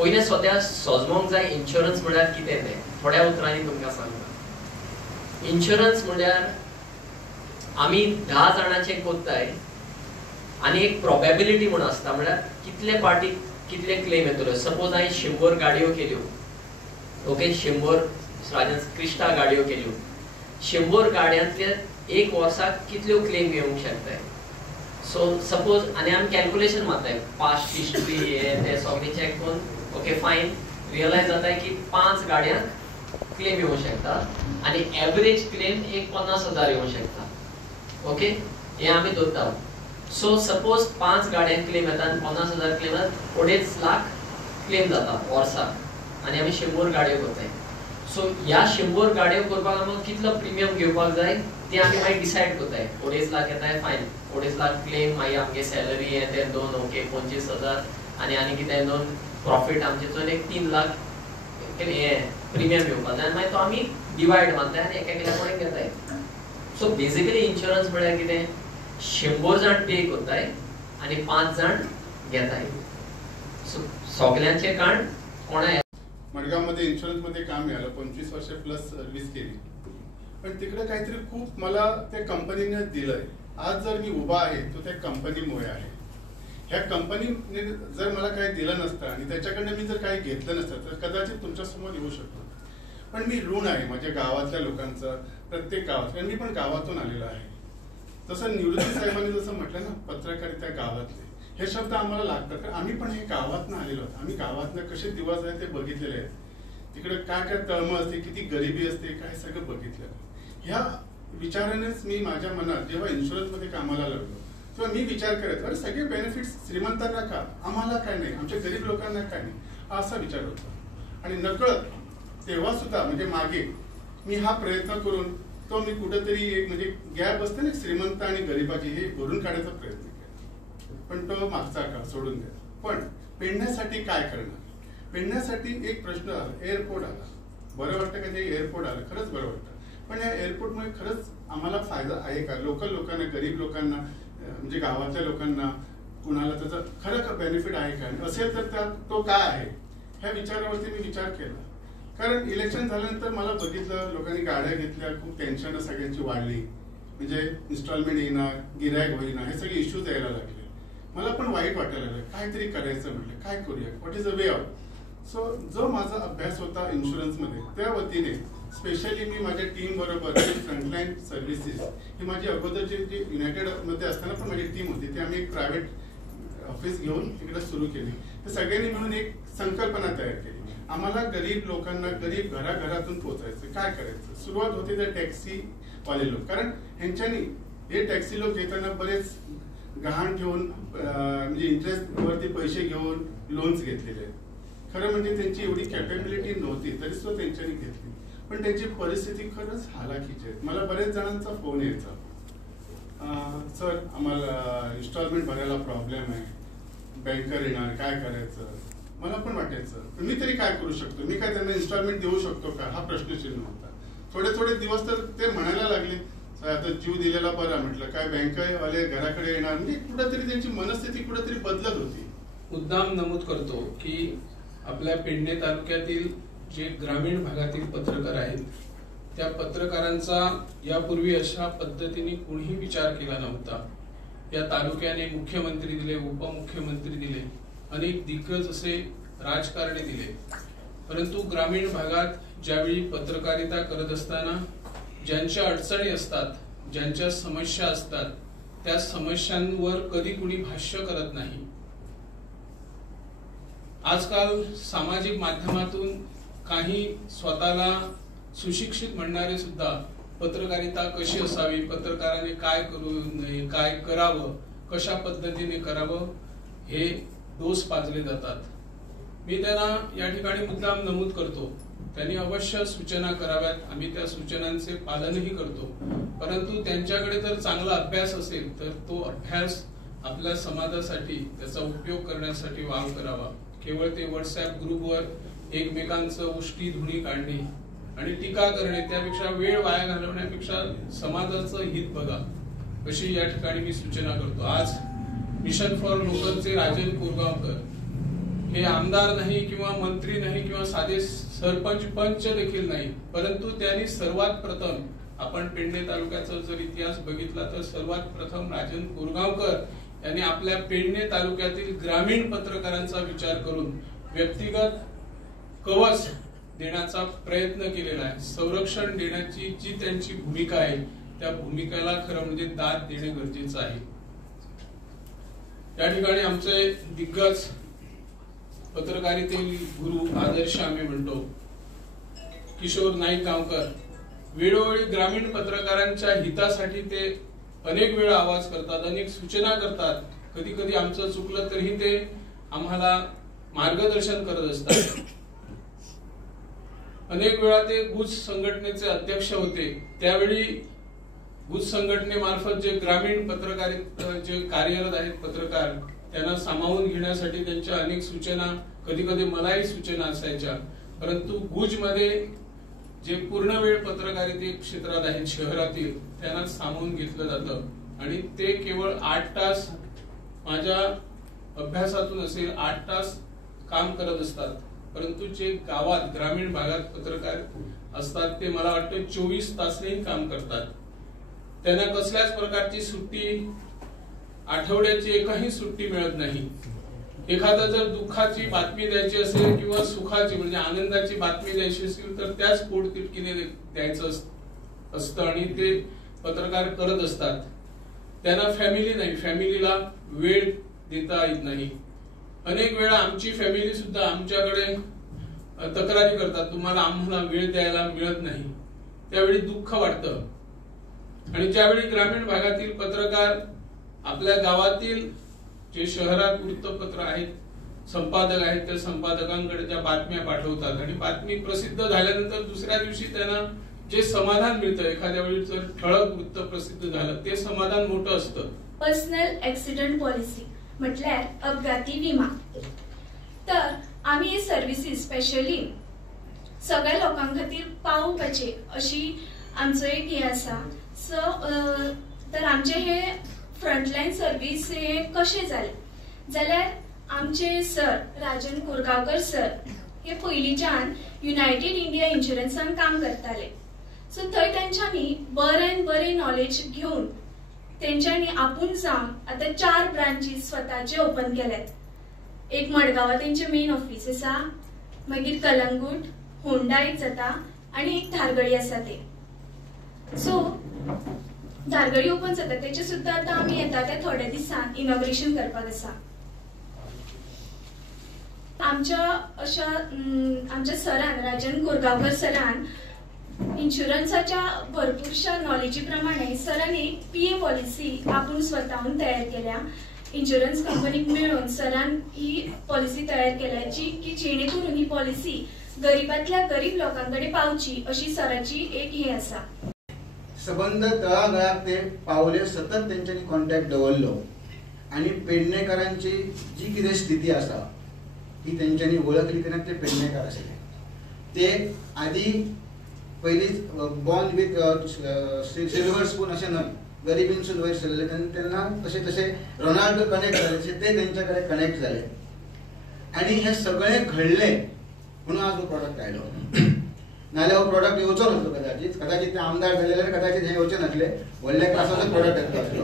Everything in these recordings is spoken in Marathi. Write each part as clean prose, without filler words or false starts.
पहिले सध्या सोजमोंक जाय इन्शुरन्स म्हळ्यार कितें तें थोड्या उतरांनी तुमकां सांगता। इन्शुरन्स म्हळ्यार आमी 10 जाणांचे कोत्ताय आनी एक प्रोबेबिलिटी म्हण आसता, म्हळ्यार कितले पार्टी कितले क्लेम येतलो। सपोज हांवें 100 गाडयो केल्यो, ओके, 100 क्रिस्टा गाडयो केल्यो, 100 गाडयांतले एक वर्साक कितल्यो क्लेम येवंक शकताय। सो सपोज आनी आमी कॅल्क्युलेशन मारताय, पास्ट हिस्ट्री हे ते सगळे चेक करून ओके फायन रियलायज जाताय की 5 गाडयांक क्लेम येवंक शकता आनी एवरेज क्लेम एक 50,000 येवंक शकता, ओके, हे आमी धरता। सो सपोज 5 गाडयांक क्लेम येता आनी 50,000 क्लेम येतात, 2.5 लाख क्लेम जाता वर्साक आनी आमी 100 गाडयो करताय। सो ह्या 100 गाडयो करपाक आमकां कितलो प्रिमियम घेवपाक जाय ते आमी मागीर डिसायड करताय। 2.5 लाख येताय फायन, 2.5 लाख क्लेम, मागीर आमगे सॅलरी हे ते 2 ओके 25,000 आनी कितें 2 प्रॉफिट आमचेचो एक 3 लाख हे प्रिमियम घेवपाक जाय, आनी मागीर तो आमी डिवायड मारताय आनी एका कोणेक घेताय। सो बेसिकली इन्शुरन्स म्हळ्यार कितें, 100 जाण पे करताय आनी 5 जाण घेताय। सो सगळ्यांचे काण कोणा मडगावमध्ये इन्शुरन्समध्ये काम मिळालं, 25 वर्ष प्लस सर्व्हिस केली, पण तिकडे काहीतरी खूप मला त्या कंपनीने दिलंय। आज जर मी उभा आहे तो त्या कंपनीमुळे आहे। ह्या कंपनीने जर मला काही दिलं नसतं आणि त्याच्याकडनं मी जर काही घेतलं नसतं तर कदाचित तुमच्यासमोर येऊ शकतो, पण मी ऋण आहे माझ्या गावातल्या लोकांचं, प्रत्येक गावात, कारण मी पण गावातून आलेलो आहे। तसं निवृत्ती साहेबांनी जसं म्हटलं ना, पत्रकारिता गावातले, हे शब्द आम्हाला लागतात, कारण आम्ही पण हे गावातनं आलेलो आहोत। आम्ही गावातनं कसे दिवस आहेत ते बघितलेले आहेत, तिकडे काय काय तळमळ असते, किती गरिबी असते, काय सगळं बघितलेलं। ह्या विचारानेच मी माझ्या मनात जेव्हा इन्शुरन्समध्ये कामाला लागलो तेव्हा मी विचार करायचो, अरे सगळे बेनिफिट्स श्रीमंतांना का, आम्हाला काय नाही, आमच्या गरीब लोकांना काय नाही, असा विचार होता। आणि नकळत तेव्हा सुद्धा म्हणजे मागे मी हा प्रयत्न करून तो मी कुठेतरी एक म्हणजे गॅप असते ना श्रीमंत आणि गरिबाची, हे भरून काढायचा प्रयत्न केला, पण तो मागचा काळ सोडून द्या। पण पेडण्यासाठी काय करणार, पेडण्यासाठी एक प्रश्न आला, एअरपोर्ट आला, बरं वाटतं का ते एअरपोर्ट आलं, खरंच बरं वाटतं, पण या एअरपोर्टमुळे खरंच आम्हाला फायदा आहे का, लोकल लोकांना, गरीब लोकांना, म्हणजे गावातल्या लोकांना कुणाला त्याचा खरं बेनिफिट आहे का, असेल तर त्यात तो काय आहे, ह्या विचारावरती मी विचार केला। कारण इलेक्शन झाल्यानंतर मला बघितलं लोकांनी गाड्या घेतल्या, खूप टेन्शन सगळ्यांची वाढली, म्हणजे इन्स्टॉलमेंट येणार, गिरायक होईना, हे सगळे इश्यूज यायला लागले। मला पण वाईट वाटायला लागलं, काहीतरी करायचं, म्हटलं काय करूया, what is a way out. So जो माझा अभ्यास होता इन्शुरन्समध्ये, त्या वतीने स्पेशली मी माझ्या टीम बरोबर फ्रंटलाईन सर्व्हिसेस ही माझी अगोदरची जी युनायटेडमध्ये असताना पण माझी टीम होती, ती आम्ही एक प्रायव्हेट ऑफिस घेऊन तिकडे सुरू केली। तर सगळ्यांनी मिळून एक संकल्पना तयार केली, आम्हाला गरीब लोकांना, गरीब घराघरातून पोहोचायचं, काय करायचं। सुरुवात होती त्या टॅक्सी वाले लोक, कारण ह्यांच्यानी हे टॅक्सी लोक घेताना बरेच गहाण ठेवून म्हणजे इंटरेस्ट वरती पैसे घेऊन लोन्स घेतलेले आहेत। खरं म्हणजे त्यांची एवढी कॅपेबिलिटी नव्हती, तरी सुद्धा त्यांच्यानी घेतली, पण त्यांची परिस्थिती खरंच हालाकीची आहे। मला बरेच जणांचा फोन यायचा, सर आम्हाला इन्स्टॉलमेंट भरायला प्रॉब्लेम आहे, बँकर येणार, काय करायचं। मला पण वाटायचं मी तरी काय करू शकतो, मी काय त्यांना इन्स्टॉलमेंट देऊ शकतो का, हा प्रश्नचिन्ह होता। थोडे थोडे दिवस तर ते म्हणायला लागले, आता जीव दिलेला बरा, म्हटलं काय बँकवाले घराकडे येणार, म्हणजे कुठेतरी त्यांची मनस्थिती कुठेतरी बदलत होती। मुद्दाम नमूद करतो की आपल्या पेडणे तालुक्यातील जे ग्रामीण भागातील पत्रकार आहेत त्या पत्रकारांचा यापूर्वी अशा पद्धतीने कोणीही विचार केला नव्हता। या तालुक्याने मुख्यमंत्री दिले, उपमुख्यमंत्री दिले, अनेक दिग्गज असे राजकारणी दिले, परंतु ग्रामीण भागात ज्यावेळी पत्रकारिता करत असताना ज्यांच्या अडचणी असतात, ज्यांच्या समस्या असतात, त्या समस्यांवर कधी कुणी भाष्य करत नाही। आजकाल सामाजिक माध्यमातून काही स्वतःला सुशिक्षित म्हणणारे सुद्धा पत्रकारिता कशी असावी, पत्रकाराने काय करू नये, काय करावं, कशा पद्धतीने करावं, हे दोष पाजले जातात। मी त्यांना या ठिकाणी मुद्दाम नमूद करतो, त्यांनी अवश्य सूचना कराव्यात, आम्ही त्या सूचनांचे पालनही करतो, परंतु त्यांच्याकडे जर चांगला अभ्यास असेल तर तो अभ्यास आपल्या समाजासाठी त्याचा उपयोग करण्यासाठी वाव करावा। केवळ ते व्हॉट्सअप ग्रुपवर एकमेकांचं उष्टी धुणी काढणे आणि टीका करणे, त्यापेक्षा वेळ वाया घालवण्यापेक्षा समाजाचं हित बघा, अशी या ठिकाणी मी सूचना करतो। आज मिशन फॉर लोकलचे राजन कोरगावकर हे आमदार नाही किंवा मंत्री नाही किंवा साधे सरपंच पंच देखील नाही, परंतु त्यांनी सर्वात प्रथम, आपण पेडणे तालुक्याचा जर इतिहास बघितला तर सर्वात प्रथम राजन कोरगावकर यांनी आपल्या पेडणे तालुक्यातील ग्रामीण पत्रकारांचा विचार करून व्यक्तिगत कवच देण्याचा प्रयत्न केलेला आहे. संरक्षण देण्याची जी त्यांची भूमिका आहे त्या भूमिकेला खरं म्हणजे दाद देणे गरजेचं आहे. या ठिकाणी आमचे दिग्गज पत्रकारितेतील गुरु, आदर्श आम्ही म्हणतो, किशोर नाईक गावकर वेळोवेळी ग्रामीण पत्रकारांच्या हितासाठी ते अनेक वेळा आवाज करतात, अनेक सूचना करतात. कधी कधी आमचं चुकलं तरीही ते आम्हाला मार्गदर्शन करत असतात. अनेक वेळा ते गुज संघटनेचे अध्यक्ष होते. त्यावेळी गुज संघटनेमार्फत जे ग्रामीण पत्रकारिता जे कार्यरत आहेत पत्रकार, त्यांना सामावून घेण्यासाठी त्यांच्या अनेक सूचना, कधी कधी मलाही सूचना असायच्या. परंतु गुज मध्ये जे पूर्ण वेळ पत्रकारिते क्षेत्रात आहेत शहरातील, त्यांना सामावून घेतलं जातं आणि ते केवळ 8 तास माझ्या अभ्यासातून असेल 8 तास काम करत असतात. परंतु जे गावात ग्रामीण भागात पत्रकार असतात ते मला वाटतं 24 तासही काम करतात. त्यांना कसल्याच प्रकारची सुट्टी, आठवड्याची एकही सुट्टी मिळत नाही. एखादा जर दुःखाची बातमी द्यायची असेल किंवा सुखाची म्हणजे आनंदाची बातमी द्यायची असेल तर त्याच पोटतिडकीने द्यायचं असतं आणि ते पत्रकार करत असतात. त्यांना फॅमिली नाही, फॅमिलीला वेळ देता येत नाही. अनेक वेळा आमची फॅमिली सुद्धा आमच्याकडे तक्रारी करतात, तुम्हाला आम्हाला वेळ द्यायला मिळत नाही. त्यावेळी दुःख वाटतं. आणि ज्यावेळी ग्रामीण भागातील पत्रकार आपल्या गावातील जे शहरात वृत्तपत्र आहेत, संपादक आहेत, त्या संपादकांकडे त्या बातम्या पाठवतात आणि बातमी प्रसिद्ध झाल्यानंतर दुसऱ्या दिवशी त्यांना जे समाधान मिळतं, एखाद्या वेळी जर ठळक वृत्त प्रसिद्ध झालं, ते समाधान मोठं असतं. पर्सनल ऍक्सिडेंट पॉलिसी म्हटल्यार अपघाती विमा. तर आम्ही ही सर्विसीस स्पेशली सगळ्या लोकां खातीर पावोवपाची अशी आमचो एक हे आसा. सो तर आमचे हे फ्रंटलाइन सर्विस हे कशें जालें जाल्यार आमचे सर राजन कोरगावकर सर हे पयलींच्यान युनायटेड इंडिया इन्शुरन्सान काम करताले. सो थंय तेंच्यांनी बरें नॉलेज घेवन तेंच्यांनी आपूण जावन आतां 4 ब्रांचीस स्वताचे ओपन केल्यात. एक मडगांवां तेंचे मेन ऑफिस आसा, मागीर कलंगूट, होंडा एक जाता आनी एक धारगळी आसा ते. सो धारगळी ओपन जाता तेचे सुद्धा आतां आमी येता त्या थोड्या दिसान इनॉग्रेशन करपाक आसा. आमच्या सरान राजन कोरगावकर सरान इन्शुरन्साच्या भरपूरशा नॉलेजी प्रमाणे सरांनी PA पॉलिसी आपूण स्वतःहून तयार केल्या. इन्शुरन्स कंपनीक मेळून सरान ही पॉलिसी तयार केल्या की जेणे करून ही पॉलिसी गरीबातल्या गरीब लोकांकडे पावची अशी सराची एक हे आसा. संबंध तळागाळात ते पावले सतत तेंच्यांनी कॉन्टॅक्ट दवरलो आणि पेडणेकारांची जी कितें स्थिती आसा ती तेंच्यांनी वळखली तेन्ना ते पेडणेकार आशिल्ले. ते आदी पयलींच बॉर्न विथ सिल्वर स्पून अशें न्हय, गरिबींसून वयर सरले तेन्ना तशें तशें रोनाल्डो कनेक्ट जाले तशें ते तेंच्या कडेन कनेक्ट जाले आनी हें सगळें घडलें म्हणून आज हो प्रॉडक्ट आयलो. नाल्यार हो प्रॉडक्ट येवचो नासलो कदाचित ते आमदार जाले जाल्यार कदाचित हे येवचे नासले, व्हडल्या क्लासाचो प्रॉडक्ट येतलो आसलो.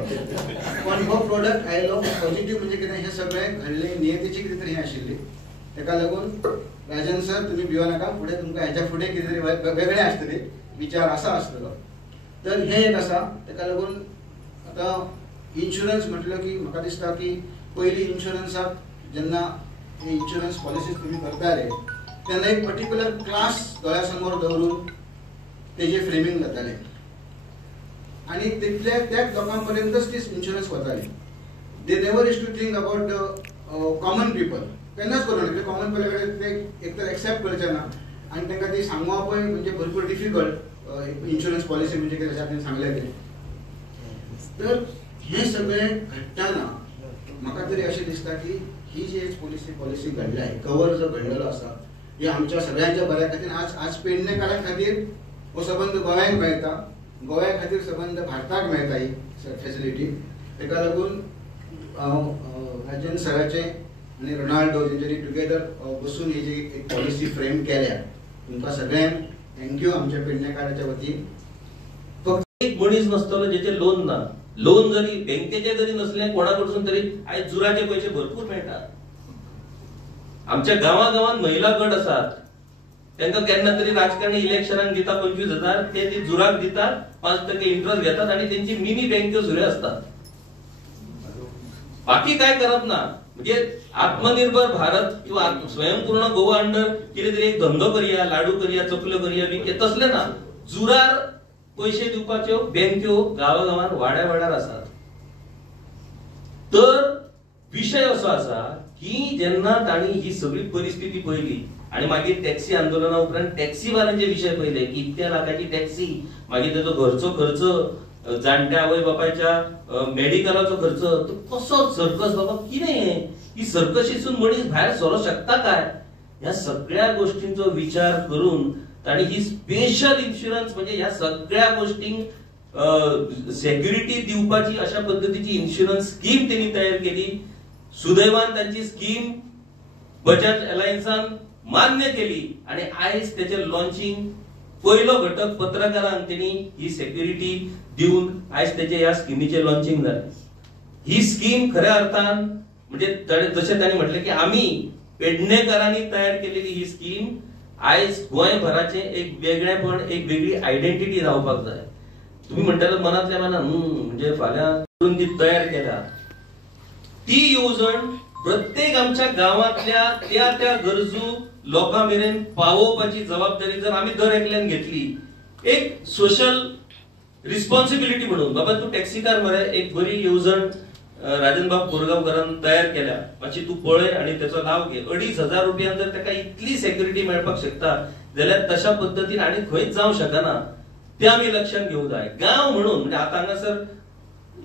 पण हो प्रॉडक्ट आयलो पॉझिटिव्ह म्हणजे कितें हें सगळें घडलें नियतीची कितें तरी हें आशिल्ली. तेका लागून राजन सर तुमी भिवो नाका, फुडें तुमकां हेच्या फुडें कितें तरी वेगळें आसतली, विचार असा आसतलो. तर हें एक आसा. तेका लागून आतां इन्शुरन्स म्हटलो की म्हाका दिसता की पयलीं इन्शुरन्साक जेन्ना इन्शुरन्स पॉलिसीज तुमी करताले तेन्ना एक पर्टिक्युलर क्लास दोळ्या समोर दवरून तेजे फ्रेमिंग जातालें आनी तितल्या त्याच लोकां पर्यंतच ती इन्शुरन्स वताली. They never used to think about common people. केन्नाच करूं ना. कॉमन पीपल कडेन ते एक तर एक्सेप्ट करचे ना आनी तांकां ती सांगोवपूय म्हणजे भरपूर डिफिकल्ट इन्शुरन्स पॉलिसी म्हणजे कितें अशें सांगलें तें. तर हें सगळें घडटाना म्हाका तरी अशें दिसता की ही जी पॉलिसी घडल्या, कवर जो घडलेलो आसा हे आमच्या सगळ्यांच्या बऱ्या खातीर आज पेडणेकारां खातीर हो संबंध गोंयांक मेळटा, गोव्या खातीर संबंध भारताक मेळटा ही फॅसिलिटी. तेका लागून राजन सराचे आणि रोनाल्डो तेंच्यांनी टुगेदर बसून ही जी एक पॉलिसी फ्रेम केल्या, तुमकां सगळ्यांक थँक्यू आमच्या पेडणेकाराच्या वतीन. फक्त एक मनीस नसतलो जेचे लोन ना, लोन जरी बँकेचे जरी नसले कोणाकडसून तरी आयज जुराचे पैसे भरपूर मेळटात. आमच्या गांवागांवांत महिला गट आसात, त्यांना केन्ना तरी राजकारणी इलेक्शनाक दिता 25,000, ते जुराक दितात, 5% इंटरेस्ट घेतात आणि त्यांची मिनी बँक्यो सुरू असतात. बाकी काय करत ना. म्हणजे आत्मनिर्भर भारत किंवा स्वयंपूर्ण गोवा अंडर कितें तरी एक धंदो करया, लाडू करया, चकल्यो करया बी तसले ना. जुरार पैसे दिवपाच्यो बँक्यो गांवागांवांत वाड्यार आसात. तर विषय असो आसा की जेन्ना तांणी ही सगळी परिस्थिती पळयली आणि मागीर टॅक्सी आंदोलना उपरांत टॅक्सीवाल्यांचे विषय पळयले की इतक्या लाखाची टॅक्सी, मागीर तेजो घरचो खर्च, जाणट्या आवय बापायच्या मेडिकलाचो खर्च, तो कसो सर्कस बाबा कितें ही सर्कशीसून मनीस भायर सरो शकता काय, ह्या सगळ्या गोष्टींचो विचार करून तांणी ही स्पेशल इन्शुरन्स म्हणजे ह्या सगळ्या गोष्टींक सेक्युरिटी दिवपाची अशा पद्धतीची इन्शुरन्स स्कीम त्यांनी तयार केली. सुदैवान तांची स्कीम बजाज अलायन्सान मान्य केली आणि आयज त्याचे लॉन्चिंग पहिलो घटक पत्रकारांक त्यांनी ही सेक्युरिटी दिवन आयज त्याचे ह्या स्कीमीचे लॉन्चिंग जाले. ही स्कीम खऱ्या अर्थान म्हणजे जशें तांणी म्हटले की आम्ही पेडणेकारांनी तयार केलेली ही स्कीम आयज गोंयभराचे एक वेगळेपण, एक वेगळी आयडेंटिटी रावपाक जाय. तुम्ही म्हणटाले मनातल्या मनान म्हणजे फाल्यां करून ती तयार केल्या, ती येवजण प्रत्येक आमच्या गावातल्या त्या गरजू लोकां मेरेन पावोवपाची जबाबदारी जर आम्ही दर एकल्यान घेतली, एक सोशल रिस्पॉन्सिबिलिटी म्हणून, बाबा तू टॅक्सीकार मरे एक बरी येवजण राजनबाब कोरगांवकरान तयार केल्या, मातशी तू पळय आणि त्याचो लाव घे. 2,500 रुपयान जर ताका इतली सेक्युरिटी मेळपाक शकता जाल्यार तशा पद्दतीन आनी खंयच जावं शकना. ते आमी लक्षात घेवंक जाय. गांव म्हणून म्हणजे आता हांगासर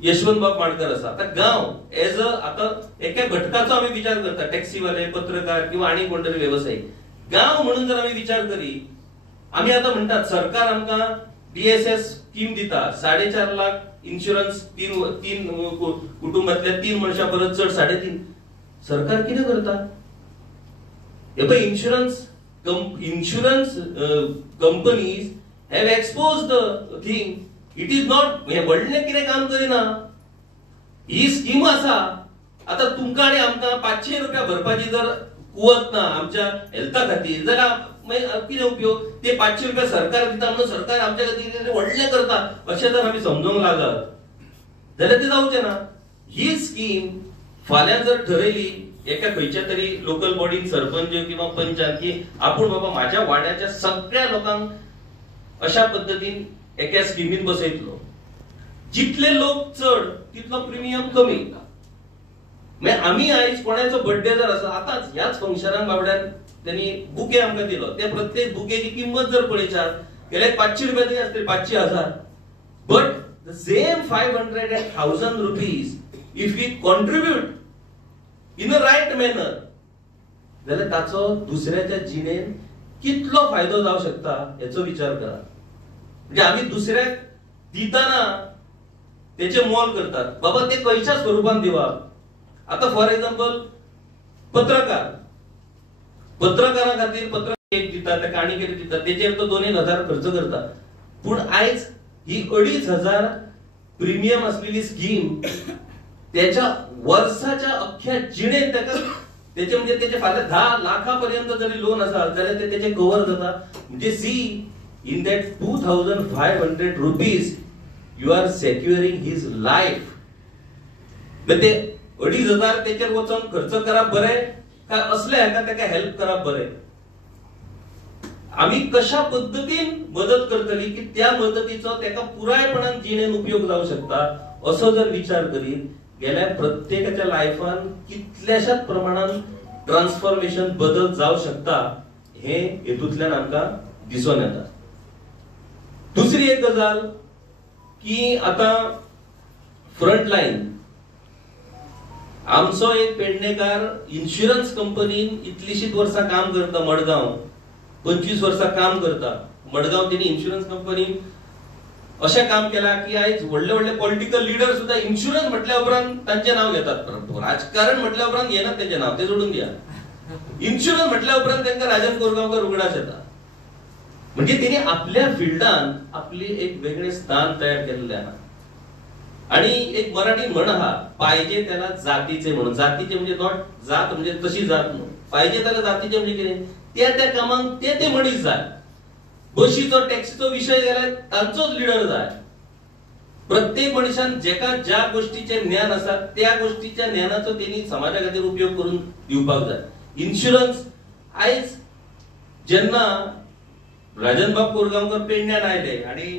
यशवंतबाब माडकर आसा, आता गांव एज अ आता एका घटकाचो आमी विचार करता, टॅक्सीवाले, पत्रकार किंवा आनी कोण तरी व्यावसायिक. गांव म्हणून जर आमी विचार करी, आमी आता म्हणतात सरकार आमकां DSS स्कीम दिता, 4.5 लाख इन्शुरन्स, तीन कुटुंबातल्या 3 मनशां परत चड 3.5. सरकार कितें करता? हे पळय insurance companies have exposed the thing. It is not हे व्हडलें कितें काम करिना. ही स्कीम आसा. आता तुमकां आनी आमकां 500 रुपया भरपाची जर कुवत ना आमच्या हेल्था खातीर जाल्यार कितें उपयोग? ते 500 रुपया सरकार दिता म्हणून सरकार आमच्या खातीर व्हडलें करता अशें जर आमी समजूंक लागत जाल्यार ते जावचें ना. ही स्कीम फाल्यां जर ठरयली एका खंयच्या तरी लोकल बॉडीन, सरपंच किंवा पंचान की आपूण बाबा म्हाज्या वाड्याच्या सगळ्या लोकांक अशा पद्धतीन एका स्कीमीन बसयतलो, जितले लोक चड तितलो प्रिमियम कमी. म्हणजे आम्ही आयज कोणाचो बर्थडे जर आसा, आताच ह्याच फंक्शनाक बाबड्यान त्यांनी बुके आमकां दिलो, त्या प्रत्येक बुकेची किंमत जर पळयशात जाल्यार 500 रुपया तरी आसतली, 500,000. But the same 500 and 1000 rupees if we contribute in a right manner जाल्यार ताचो दुसऱ्याच्या जिणेन कितलो फायदो जावं शकता याचो विचार करा. म्हणजे आम्ही दुसऱ्याक दिताना त्याचे मोल करतात, बाबा ते खंयच्या स्वरूपान दिवप. आता फॉर एक्झाम्पल पत्रकारा खातीर पत्रकार एक दिता, ताका आनी कितें दिता, तेजेर तो 2,000 खर्च करता. पूण आयज ही 2,500 प्रीमियम असलेली स्कीम त्याच्या वर्षाच्या अख्ख्या जिणेन ताका त्याचे म्हणजे त्याचे फाल्यां 10 लाखापर्यंत जरी लोन असा जाल्यार ते त्याचे कव्हर जाता. म्हणजे C in that 2,500 rupees you are securing his life. पण ते 2,500 त्याच्यावर वचून खर्च करप बरे काय असले हाका ताका हेल्प करप बरे. आम्ही कशा पद्धतीन मदत करतली की त्या मदतीचो ताका पुरायपणान जिणेन उपयोग जावं शकता असो जर विचार करीत गेल्यार प्रत्येकाच्या लायफान कितल्याशाच प्रमाणात ट्रान्सफॉर्मेशन बदल जावं शकता हे हेतूंतल्यान आमकां दिसून येता. दुसरी एक गजाल की आता फ्रंटलाईन आमचो एक पेडणेकार इन्शुरन्स कंपनीन इतलीशीच वर्सां काम करता. मडगांव 25 वर्सां काम करता. मडगांव त्यांनी इन्शुरन्स कंपनीन अशें काम केला की आयज व्हडले व्हडले पॉलिटिकल लिडर सुद्धा इन्शुरन्स म्हटल्या उपरांत तांचें नाव घेतात. राजकारण म्हटल्या उपरांत येनात तेंचें नाव, ते सोडून दिया. इन्शुरन्स म्हटल्या उपरांत तांकां राजन कोरगांवकर उगडास येता. म्हणजे तेणी आपल्या फिल्डान आपली एक वेगळे स्थान तयार केलेले आहा. आणि एक मराठी म्हण आहा, पाहिजे त्याला जातीचे म्हणून. जातीचे म्हणजे नॉट जात म्हणजे तशी जात म्हणून. पाहिजे त्याला जातीचे म्हणजे कितें, त्या कामांक ते मनीस जाय. बशीचो टॅक्सीचो विषय गेल्यार तांचोच लिडर जाय. प्रत्येक मनशान जेका ज्या गोष्टीचे ज्ञान आसा त्या गोष्टीच्या ज्ञानाचो तेणी समाजा खातीर उपयोग करून दिवपाक जाय. इन्शुरन्स आयज जेन्ना राजनबाब कोरगांवकर पेडण्यान आयले आणि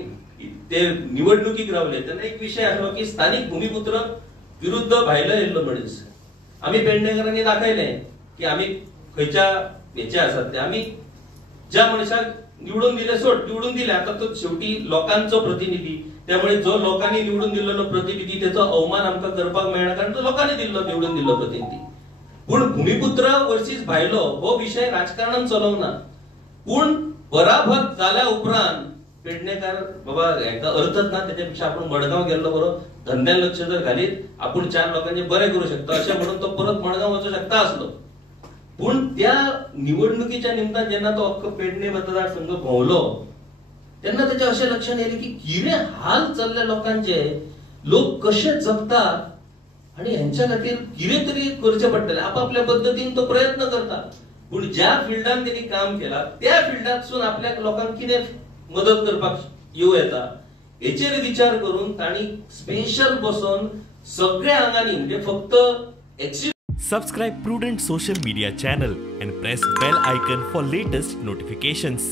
ते निवडणुकीक रावले तेन्ना एक विषय आसलो की स्थानिक भूमिपुत्र विरुद्ध भायलो येयल्लो मनीस. आमी पेडणेकरांनी दाखयलें की आमी खंयच्या हेचे आसात ते. आमी ज्या मनशाक निवडून दिले निवडून दिले, आता तो शेवटी लोकांचो प्रतिनिधी. त्यामुळे जो लोकांनी निवडून दिलेलो प्रतिनिधी त्याचो अवमान आमकां करपाक मेळना, कारण तो लोकांनी निवडून दिल्लो प्रतिनिधी. पूण भूमिपुत्र वर्सीस भायलो हो विषय राजकारणान चलोवना. पूण पराभत जाल्या उपरांत पेडणेकार बाबा हेका अर्थच ना, त्याच्यापेक्षा आपण मडगांव गेल्लो बरो, धंद्यान लक्ष जर घालीत आपण 4 लोकांचे बरे करू शकता अशें म्हणून तो परत मडगांव वचूं शकता आसलो. पूण त्या निवडणुकीच्या निमतान जेन्ना तो अख्खो पेडणे मतदारसंघ भोंवलो तेन्ना त्याच्या अशें लक्षात येयलें की कितें हाल चल्ले लोकांचे, लोक कशे जगतात आणि ह्यांच्या खातीर कितें तरी करचें पडटलें. आपापल्या पद्दतीन तो प्रयत्न करता. पूण ज्या फिल्डान त्यांनी काम केला त्या फिल्डांतसून आपल्या लोकांक कितें मदत करपाक येऊ येता हेचेर विचार करून तांणी स्पेशल बसून सगळ्या आंगांनी म्हणजे फक्त Subscribe Prudent social media channel and press bell icon for latest notifications.